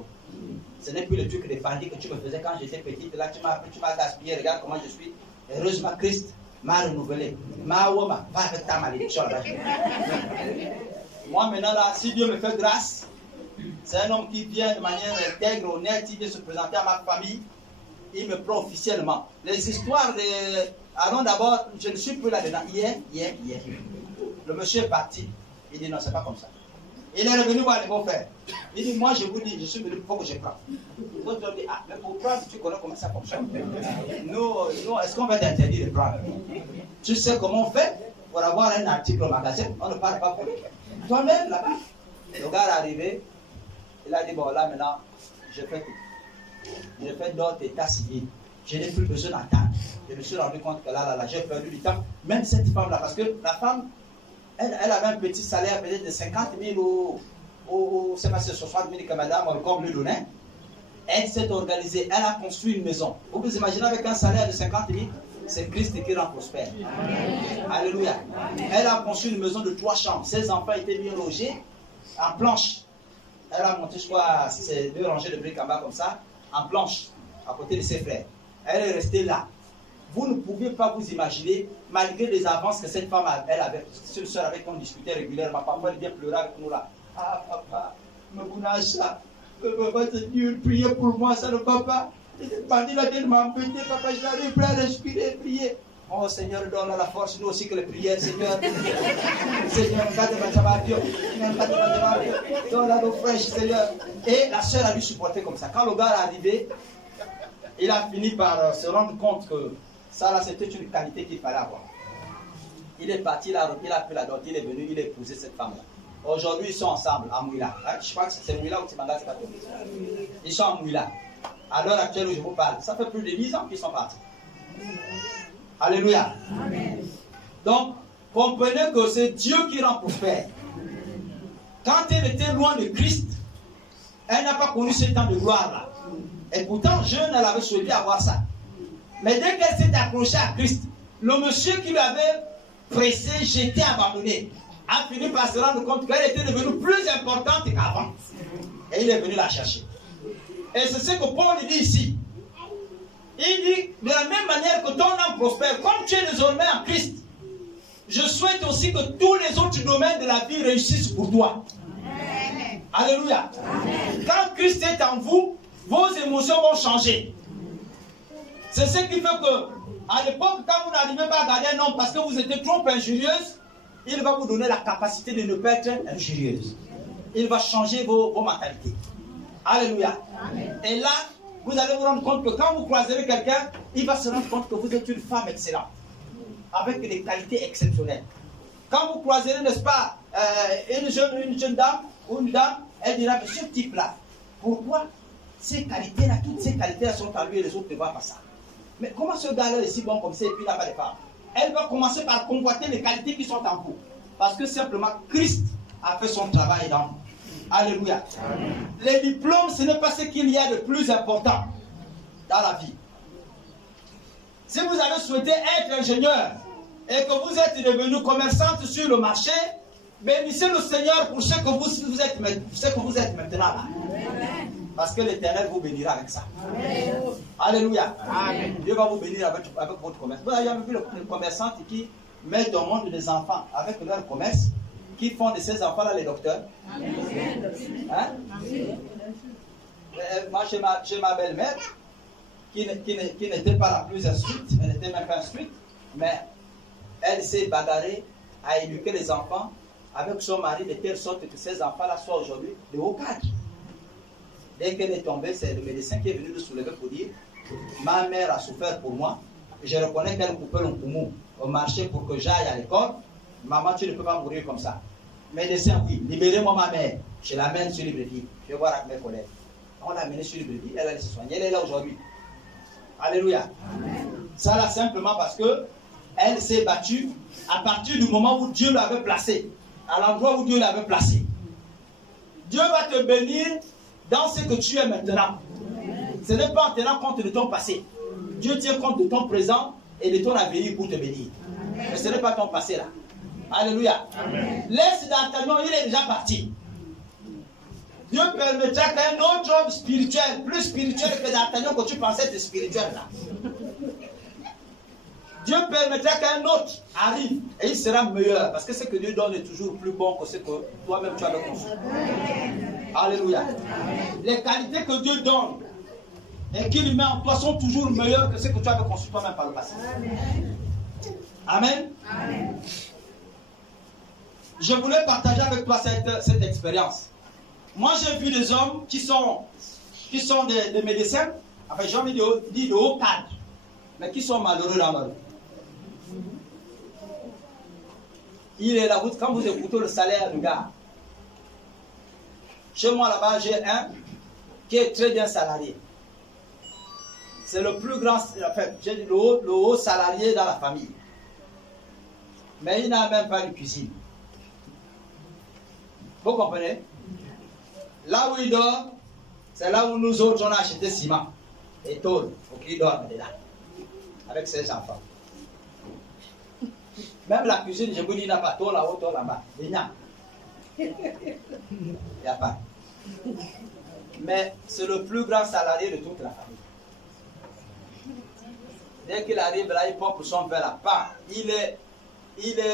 Ce n'est plus le truc des bandits que tu me faisais quand j'étais petite. Là, tu m'as gaspillé. Regarde comment je suis. Heureusement, Christ m'a renouvelé. Ma woma, va avec ta malédiction là. Moi maintenant là, si Dieu me fait grâce, c'est un homme qui vient de manière intègre, honnête, il vient se présenter à ma famille. Il me prend officiellement. Les histoires de Aaron d'abord, je ne suis plus là-dedans. Hier. Le monsieur est parti. Il dit non, c'est pas comme ça. Il est revenu voir les beaux-frères. Il dit, moi je vous dis, je suis venu pour que je prenne. L'autre dit, ah, mais pour prendre, tu connais comment ça fonctionne. Nous, est-ce qu'on va t'interdire de prendre? Tu sais comment on fait pour avoir un article au magasin? On ne parle pas pour lui. Toi-même, là-bas. Le gars est arrivé. Il a dit, bon, là maintenant, je fais tout. Je fais d'autres états civils. Je n'ai plus besoin d'attendre. Je me suis rendu compte que là, j'ai perdu du temps. Même cette femme-là, parce que la femme, elle avait un petit salaire peut-être de 50 000 ou c'est pas 60 000 que madame comme lui donnait. Elle s'est organisée, elle a construit une maison. Vous vous imaginez avec un salaire de 50 000, c'est Christ qui rend prospère. Alléluia. Elle a construit une maison de 3 chambres. Ses enfants étaient bien logés en planche. Elle a monté, je crois, ces 2 rangées de briques en bas comme ça, en planche, à côté de ses frères. Elle est restée là. Vous ne pouvez pas vous imaginer, malgré les avances que cette femme, elle avait, cette soeur avec qui on discutait régulièrement, parfois elle vient pleurer avec nous là. Ah papa, me bounacha, papa c'est dur, priez pour moi, ça ne va pas. Les bandits là viennent m'embêter, papa, je n'arrive plus à respirer, prier. Oh Seigneur, donne la force, nous aussi que les prières, Seigneur. Seigneur, donne la l'eau fraîche, Seigneur. Et la soeur a dû supporter comme ça. Quand le gars est arrivé, il a fini par se rendre compte que ça là, c'était une qualité qu'il fallait avoir. Il est parti, il a pris la dot, il est venu, il a épousé cette femme-là. Aujourd'hui, ils sont ensemble à Mouila. Je crois que c'est Mouila ou Timanga, c'est pas tout. Ils sont à Mouila. À l'heure actuelle où je vous parle, ça fait plus de 10 ans qu'ils sont partis. Alléluia. Amen. Donc, comprenez que c'est Dieu qui rend prospère. Quand elle était loin de Christ, elle n'a pas connu ce temps de gloire-là. Et pourtant, jeune, elle avait souhaité avoir ça. Mais dès qu'elle s'est accrochée à Christ, le monsieur qui lui avait pressé, jeté, abandonné, a fini par se rendre compte qu'elle était devenue plus importante qu'avant. Et il est venu la chercher. Et c'est ce que Paul dit ici. Il dit, de la même manière que ton âme prospère, comme tu es désormais en Christ, je souhaite aussi que tous les autres domaines de la vie réussissent pour toi. Amen. Alléluia. Amen. Quand Christ est en vous, vos émotions vont changer. C'est ce qui fait que, à l'époque, quand vous n'arrivez pas à garder un homme parce que vous étiez trop injurieuse, il va vous donner la capacité de ne pas être injurieuse. Il va changer vos mentalités. Alléluia. Amen. Et là, vous allez vous rendre compte que quand vous croiserez quelqu'un, il va se rendre compte que vous êtes une femme excellente, avec des qualités exceptionnelles. Quand vous croiserez, n'est-ce pas, une jeune dame ou une dame, elle dira, mais ce type-là, pourquoi ces qualités-là, toutes ces qualités-là sont à lui et les autres ne voient pas ça? Mais comment ce gars-là est si bon comme ça et puis il n'a pas de femme? Elle va commencer par convoiter les qualités qui sont en vous. Parce que simplement, Christ a fait son travail dans vous. Alléluia. Amen. Les diplômes, ce n'est pas ce qu'il y a de plus important dans la vie. Si vous avez souhaité être ingénieur et que vous êtes devenu commerçante sur le marché, bénissez le Seigneur pour ce que vous êtes maintenant là. Amen. Parce que l'Éternel vous bénira avec ça. Amen. Alléluia. Amen. Dieu va vous bénir avec votre commerce. Vous avez vu les commerçantes qui mettent au monde des enfants avec leur commerce, qui font de ces enfants-là les docteurs. Hein? Moi, j'ai ma belle-mère qui n'était pas la plus instruite, elle n'était même pas instruite, mais elle s'est bagarrée à éduquer les enfants avec son mari de telle sorte que ces enfants-là soient aujourd'hui de hauts cadres. Dès qu'elle est tombée, c'est le médecin qui est venu le soulever pour dire, ma mère a souffert pour moi, je reconnais qu'elle coupait le poumon au marché pour que j'aille à l'école. Maman, tu ne peux pas mourir comme ça. Médecin, oui, libérez-moi ma mère. Je l'amène sur Libreville. Je vais voir avec mes collègues. On l'a amenée sur Libreville, elle allait se soigner. Elle est là aujourd'hui. Alléluia. Amen. Ça là simplement parce que elle s'est battue à partir du moment où Dieu l'avait placée. À l'endroit où Dieu l'avait placée. Dieu va te bénir dans ce que tu es maintenant. Amen. Ce n'est pas en tenant compte de ton passé. Dieu tient compte de ton présent et de ton avenir pour te bénir. Amen. Mais ce n'est pas ton passé là. Alléluia. Amen. Laisse D'Artagnan, il est déjà parti. Dieu permettra qu'un autre homme spirituel, plus spirituel que D'Artagnan, que tu pensais être spirituel là. Dieu permettra qu'un autre arrive et il sera meilleur. Parce que ce que Dieu donne est toujours plus bon que ce que toi-même tu avais conçu. Alléluia. Amen. Les qualités que Dieu donne et qu'il met en toi sont toujours meilleures que ce que tu avais conçu toi-même par le passé. Amen. Amen. Je voulais partager avec toi cette expérience. Moi, j'ai vu des hommes qui sont des médecins, enfin, j'ai envie de dire de haut cadre, mais qui sont malheureux dans leur vie. Il est là, quand vous écoutez le salaire du gars, chez moi là-bas, j'ai un qui est très bien salarié. C'est le plus grand, enfin, j'ai le haut salarié dans la famille. Mais il n'a même pas de cuisine. Vous comprenez? Là où il dort, c'est là où nous autres on a acheté ciment et tôle pour qu'il dorme dedans avec ses enfants. Même la cuisine, je vous dis, il n'y a pas tôle là-haut, tôle là-bas. Il n'y a pas. Mais c'est le plus grand salarié de toute la famille. Dès qu'il arrive là, il pompe son verre là. Il est,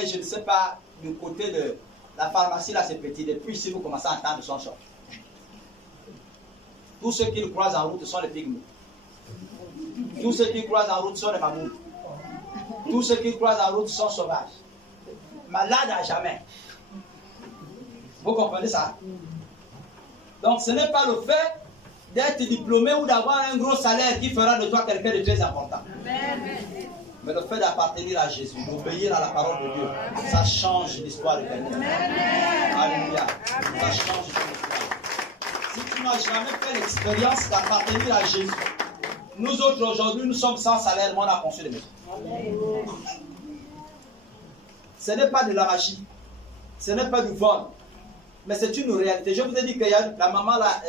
je ne sais pas, du côté de la pharmacie là, c'est petit. Depuis ici, vous commencez à entendre son chant. Tous ceux qui le croisent en route sont les pygmées. Tous ceux qui croisent en route sont les mammouths. Tous ceux qui croisent en route sont sauvages. Malades à jamais. Vous comprenez ça? Donc ce n'est pas le fait d'être diplômé ou d'avoir un gros salaire qui fera de toi quelqu'un de très important. Mais le fait d'appartenir à Jésus, d'obéir à la parole de Dieu, ça change l'histoire de quelqu'un. Alléluia. Ça change l'histoire. Si tu n'as jamais fait l'expérience d'appartenir à Jésus, nous autres aujourd'hui, nous sommes sans salaire, mais on a conçu des maisons. Ce n'est pas de la magie, ce n'est pas du vol, mais c'est une réalité. Je vous ai dit que la maman, là,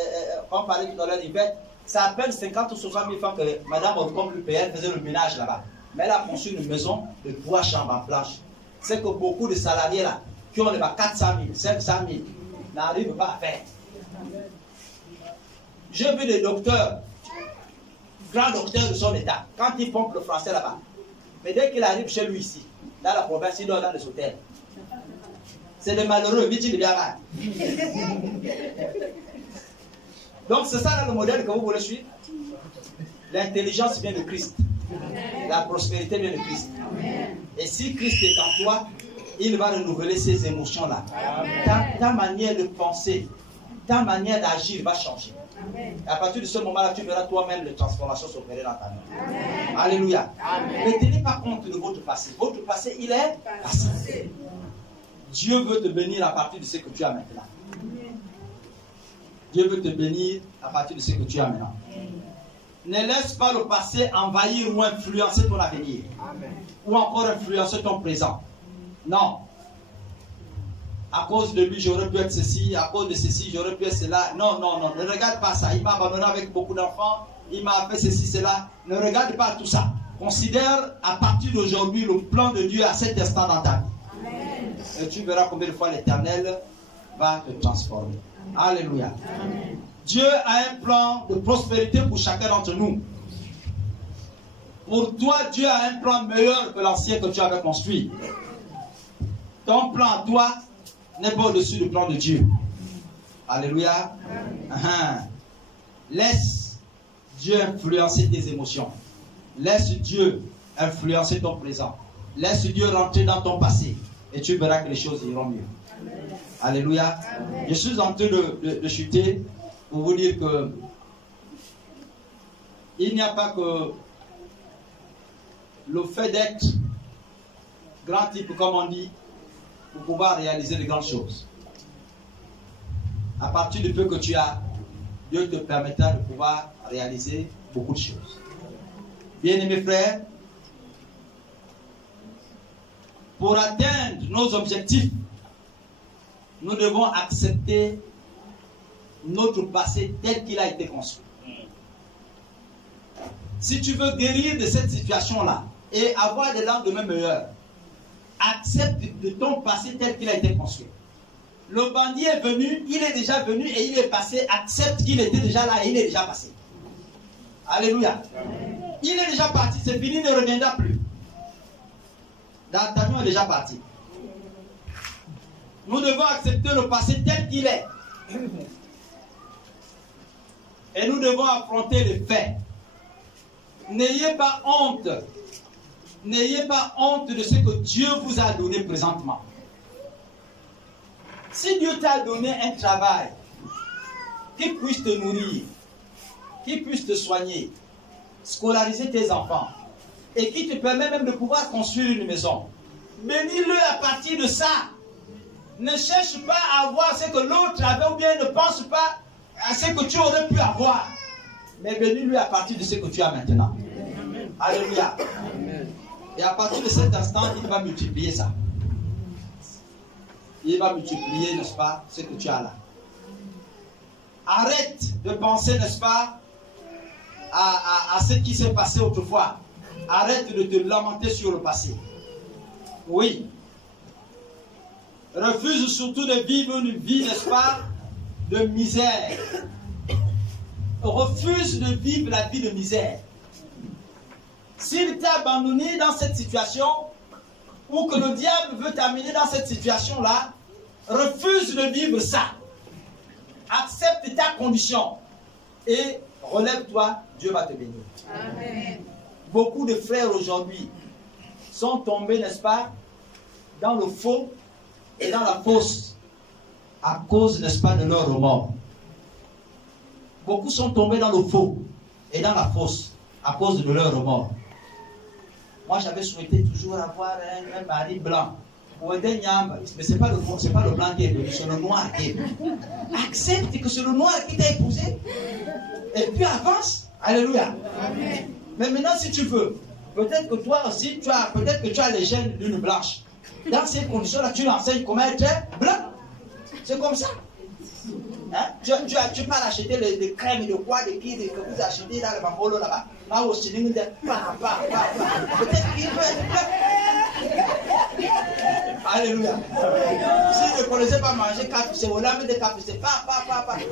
quand on parlait tout à l'heure, Yvette, ça à peine 50 ou 60 000 francs que Madame Orcom lui payait, elle faisait le ménage là-bas. Mais elle a conçu une maison de 3 chambres en planche. C'est que beaucoup de salariés là, qui ont les 400 000, 500 000, n'arrivent pas à faire. J'ai vu des docteurs, grands docteurs de son état, quand ils pompent le français là-bas. Mais dès qu'il arrive chez lui ici, dans la province, il dort dans les hôtels. C'est des malheureux, vite de bien mal. Donc c'est ça là, le modèle que vous voulez suivre. L'intelligence vient de Christ. La prospérité vient de Christ. Et si Christ est en toi, il va renouveler ces émotions-là. Ta manière de penser, ta manière d'agir va changer. Et à partir de ce moment-là, tu verras toi-même les transformations s'opérer dans ta vie. Alléluia. Ne tenez pas compte de votre passé. Votre passé, il est passé. Dieu veut te bénir à partir de ce que tu as maintenant. Dieu veut te bénir à partir de ce que tu as maintenant. Ne laisse pas le passé envahir ou influencer ton avenir. Ou encore influencer ton présent. Non. À cause de lui, j'aurais pu être ceci. À cause de ceci, j'aurais pu être cela. Non, non, non. Ne regarde pas ça. Il m'a abandonné avec beaucoup d'enfants. Il m'a fait ceci, cela. Ne regarde pas tout ça. Considère à partir d'aujourd'hui le plan de Dieu à cet instant dans ta vie. Amen. Et tu verras combien de fois l'Éternel va te transformer. Alléluia. Amen. Dieu a un plan de prospérité pour chacun d'entre nous. Pour toi, Dieu a un plan meilleur que l'ancien que tu avais construit. Ton plan à toi n'est pas au-dessus du plan de Dieu. Alléluia. Laisse Dieu influencer tes émotions. Laisse Dieu influencer ton présent. Laisse Dieu rentrer dans ton passé. Et tu verras que les choses iront mieux. Amen. Alléluia. Amen. Je suis en train de chuter pour vous dire que il n'y a pas que le fait d'être grand type, comme on dit, pour pouvoir réaliser de grandes choses. À partir du peu que tu as, Dieu te permettra de pouvoir réaliser beaucoup de choses. Bien-aimés frères, pour atteindre nos objectifs, nous devons accepter notre passé tel qu'il a été construit. Si tu veux guérir de cette situation-là et avoir des lendemains meilleurs, accepte de ton passé tel qu'il a été construit. Le bandit est venu, il est déjà venu et il est passé. Accepte qu'il était déjà là et il est déjà passé. Alléluia. Il est déjà parti, c'est fini, il ne reviendra plus. D'Artagnan est déjà parti. Nous devons accepter le passé tel qu'il est. Et nous devons affronter les faits. N'ayez pas honte. N'ayez pas honte de ce que Dieu vous a donné présentement. Si Dieu t'a donné un travail qui puisse te nourrir, qui puisse te soigner, scolariser tes enfants, et qui te permet même de pouvoir construire une maison, bénis-le à partir de ça. Ne cherche pas à avoir ce que l'autre avait ou bien ne pense pas à ce que tu aurais pu avoir. Mais bénis-le à partir de ce que tu as maintenant. Amen. Alléluia. Amen. Et à partir de cet instant, il va multiplier ça. Il va multiplier, n'est-ce pas, ce que tu as là. Arrête de penser, n'est-ce pas, à ce qui s'est passé autrefois. Arrête de te lamenter sur le passé. Oui. Refuse surtout de vivre une vie, n'est-ce pas, de misère. Refuse de vivre la vie de misère. S'il t'a abandonné dans cette situation, ou que le diable veut t'amener dans cette situation-là, refuse de vivre ça. Accepte ta condition et relève-toi, Dieu va te bénir. Amen. Beaucoup de frères aujourd'hui sont tombés, n'est-ce pas, dans le faux et dans la fausse à cause, n'est-ce pas, de leur remords. Beaucoup sont tombés dans le faux et dans la fausse à cause de leur remords. Moi, j'avais souhaité toujours avoir un mari blanc. Mais ce n'est pas le blanc qui est venu, c'est le noir qui est venu. Accepte que c'est le noir qui t'a épousé. Et puis avance. Alléluia. Amen. Mais maintenant, si tu veux, peut-être que toi aussi, peut-être que tu as les gènes d'une blanche. Dans ces conditions-là, tu l'enseignes comment être blanc. C'est comme ça. Hein? Tu pars acheter des crèmes, de quoi, que vous achetez dans le bambolo là-bas. Là aussi, peut-être qu'il veut être blanc. Alléluia. Si ne connaissez pas manger KFC, on l'a mis de KFC.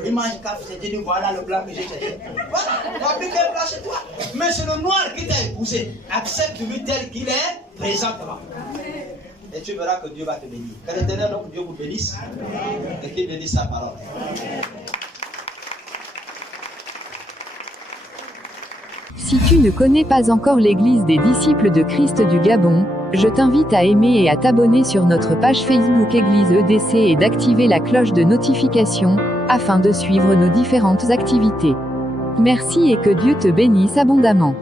Il mange KFC. Je dis voilà le blanc que j'ai cherché. Voilà, va appliquer le blanc chez toi. Mais c'est le noir qui t'a épousé. Accepte-lui tel qu'il est présentement. Et tu verras que Dieu va te bénir. Que l'Éternel, donc Dieu vous bénisse et qu'il bénisse sa parole. Si tu ne connais pas encore l'Église des disciples de Christ du Gabon, je t'invite à aimer et à t'abonner sur notre page Facebook Église EDC et d'activer la cloche de notification, afin de suivre nos différentes activités. Merci et que Dieu te bénisse abondamment.